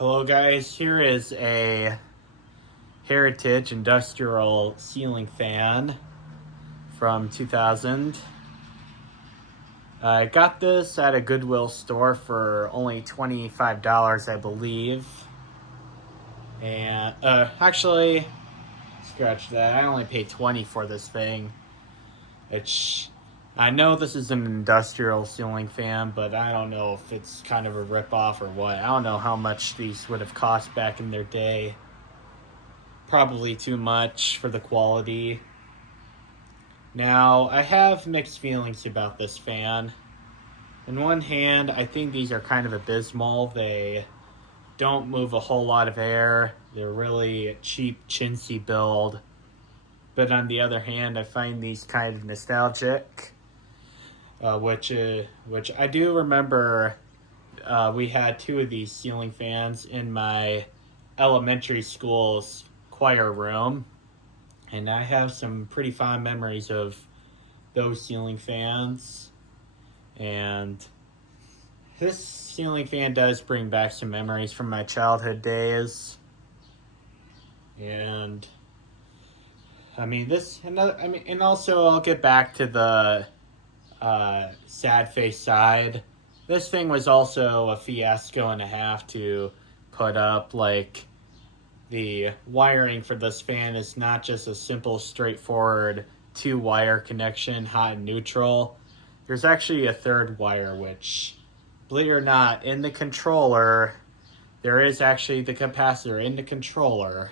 Hello guys, here is a Heritage industrial ceiling fan from 2000. I got this at a Goodwill store for only $25, I believe. And actually, scratch that. I only paid $20 for this thing. I know this is an industrial ceiling fan, but I don't know if it's kind of a ripoff or what. I don't know how much these would have cost back in their day. Probably too much for the quality. Now, I have mixed feelings about this fan. On one hand, I think these are kind of abysmal. They don't move a whole lot of air. They're really cheap, chintzy build. But on the other hand, I find these kind of nostalgic. Which I do remember. We had two of these ceiling fans in my elementary school's choir room, and I have some pretty fond memories of those ceiling fans. And this ceiling fan does bring back some memories from my childhood days. And and also I'll get back to the sad face side. This thing was also a fiasco and a half to put up. Like, the wiring for this fan is not just a simple, straightforward two-wire connection, hot and neutral. There's actually a third wire, which, believe it or not, in the controller, there is actually the capacitor in the controller.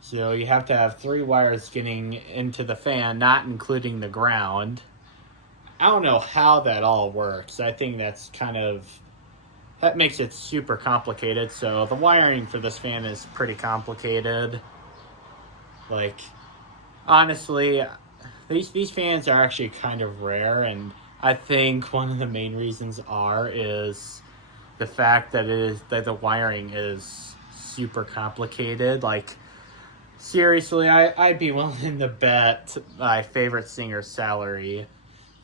So you have to have three wires getting into the fan, not including the ground. I don't know how that all works. I think that makes it super complicated. So the wiring for this fan is pretty complicated. Like, honestly, these fans are actually kind of rare, and I think one of the main reasons is the fact that the wiring is super complicated. Like, seriously, I'd be willing to bet my favorite singer's salary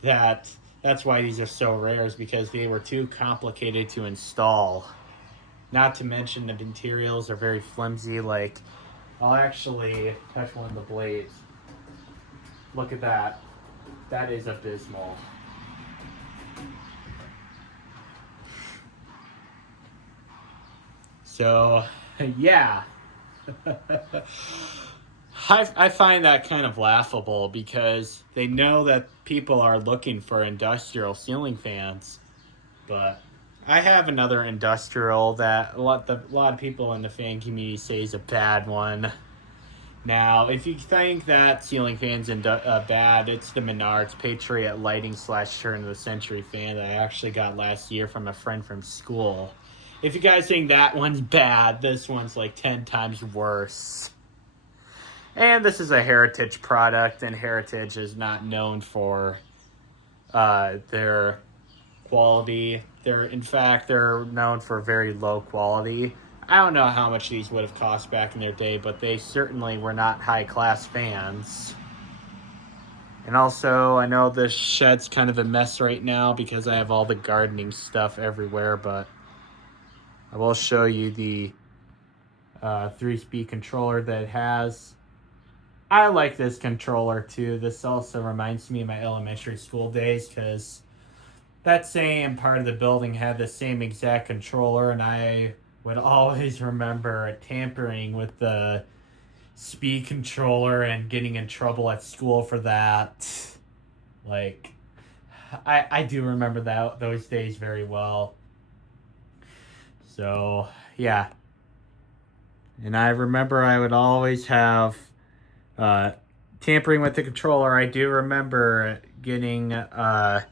that's why these are so rare, is because they were too complicated to install. Not to mention the materials are very flimsy. Like, I'll actually touch one of the blades. Look at that. That is abysmal. So, yeah. I find that kind of laughable because they know that people are looking for industrial ceiling fans. But I have another industrial that a lot of people in the fan community say is a bad one. Now, if you think that ceiling fan's bad, it's the Menards Patriot Lighting / Turn of the Century fan that I actually got last year from a friend from school. If you guys think that one's bad, this one's like 10 times worse. And this is a Heritage product, and Heritage is not known for their quality. They're known for very low quality. I don't know how much these would have cost back in their day, but they certainly were not high-class fans. And also, I know this shed's kind of a mess right now because I have all the gardening stuff everywhere, but I will show you the 3-speed controller that it has. I like this controller too. This also reminds me of my elementary school days because that same part of the building had the same exact controller, and I would always remember tampering with the speed controller and getting in trouble at school for that. Like, I do remember those days very well. So, yeah. And I remember I would always have tampering with the controller. I do remember getting I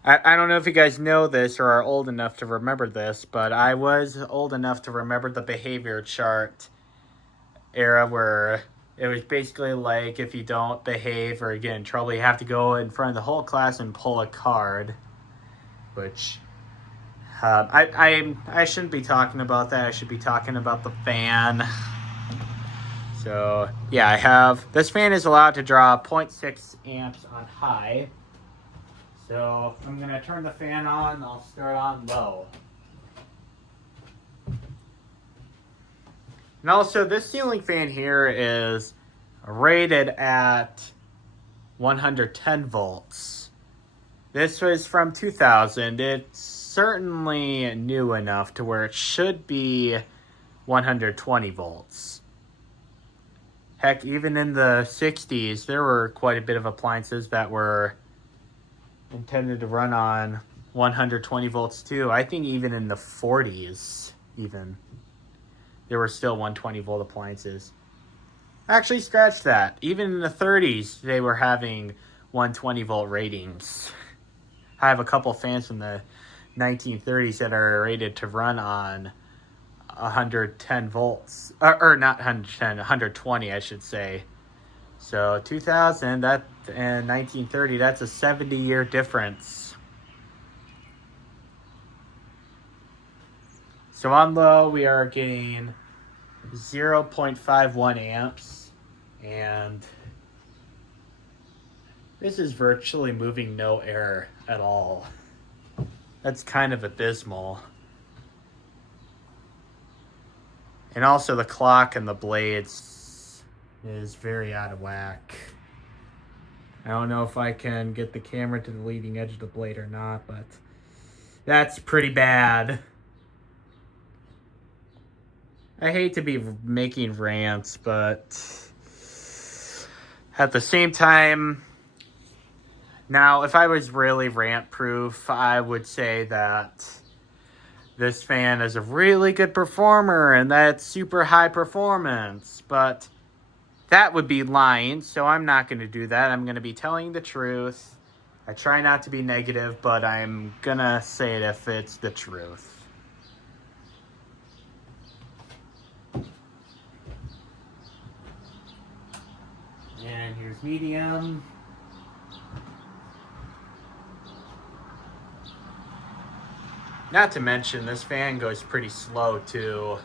don't know if you guys know this or are old enough to remember this, but I was old enough to remember the behavior chart era where it was basically like, if you don't behave or get in trouble, you have to go in front of the whole class and pull a card, which I shouldn't be talking about that. I should be talking about the fan. So, yeah, this fan is allowed to draw 0.6 amps on high. So, I'm going to turn the fan on. I'll start on low. And also, this ceiling fan here is rated at 110 volts. This was from 2000. It's certainly new enough to where it should be 120 volts. Heck, even in the 60s, there were quite a bit of appliances that were intended to run on 120 volts too. I think even in the 40s, even, there were still 120 volt appliances. Actually, scratch that. Even in the 30s, they were having 120 volt ratings. I have a couple fans from the 1930s that are rated to run on 110 volts. Or not 110, 120, I should say. So 2000 that and 1930, that's a 70-year difference. So on low, we are getting 0.51 amps, and this is virtually moving no air at all. That's kind of abysmal. And also the clock and the blades is very out of whack. I don't know if I can get the camera to the leading edge of the blade or not, but that's pretty bad. I hate to be making rants, but at the same time, now if I was really rant proof, I would say that this fan is a really good performer and that's super high performance, but that would be lying, so I'm not going to do that. I'm going to be telling the truth. I try not to be negative, but I'm going to say it if it's the truth. And here's medium. Not to mention, this fan goes pretty slow too.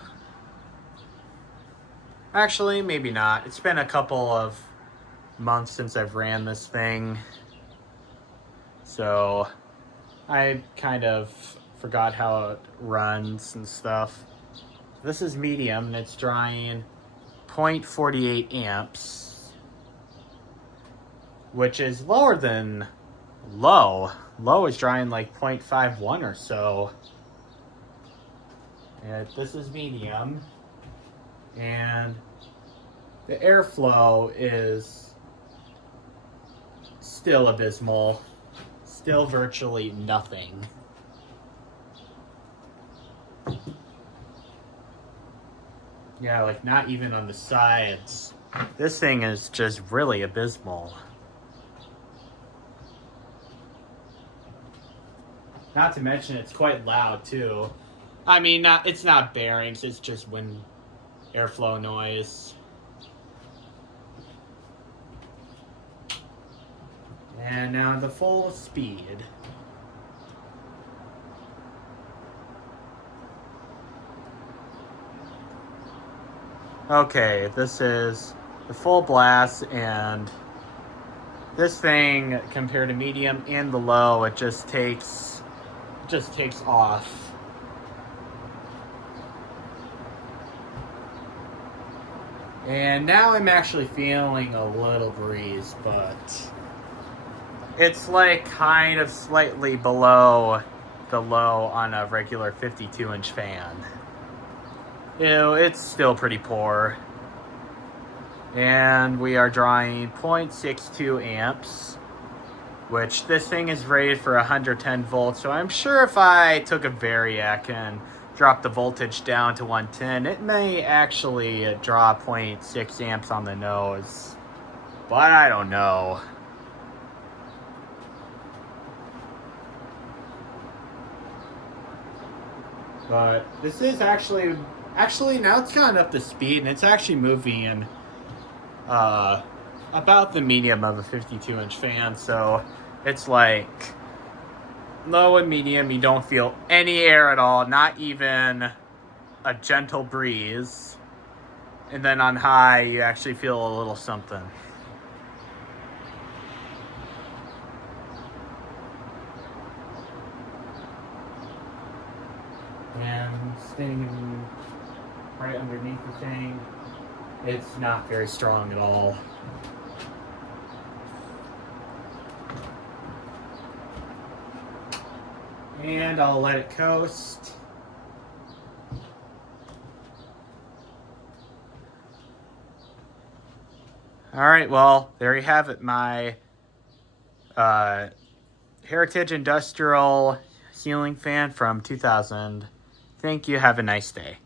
Actually, maybe not. It's been a couple of months since I've ran this thing, so I kind of forgot how it runs and stuff. This is medium, and it's drawing 0.48 amps. Which is lower than low. Low is drawing like 0.51 or so. And this is medium. And the airflow is still abysmal. Still virtually nothing. Yeah, like not even on the sides. This thing is just really abysmal. Not to mention, it's quite loud too. I mean, it's not bearings, it's just wind airflow noise. And now the full speed. Okay, this is the full blast, and this thing, compared to medium and the low, it just takes off. And now I'm actually feeling a little breeze, but it's like kind of slightly below the low on a regular 52-inch fan. Ew, it's still pretty poor. And we are drawing 0.62 amps. Which this thing is rated for 110 volts, so I'm sure if I took a Variac and dropped the voltage down to 110, it may actually draw 0.6 amps on the nose. But I don't know. But this is actually now it's gone up to speed, and it's actually moving about the medium of a 52-inch fan, so it's like low and medium, you don't feel any air at all, not even a gentle breeze. And then on high, you actually feel a little something. And staying right underneath the thing. It's not very strong at all. And I'll let it coast. All right, well, there you have it, my Heritage Industrial ceiling fan from 2000. Thank you. Have a nice day.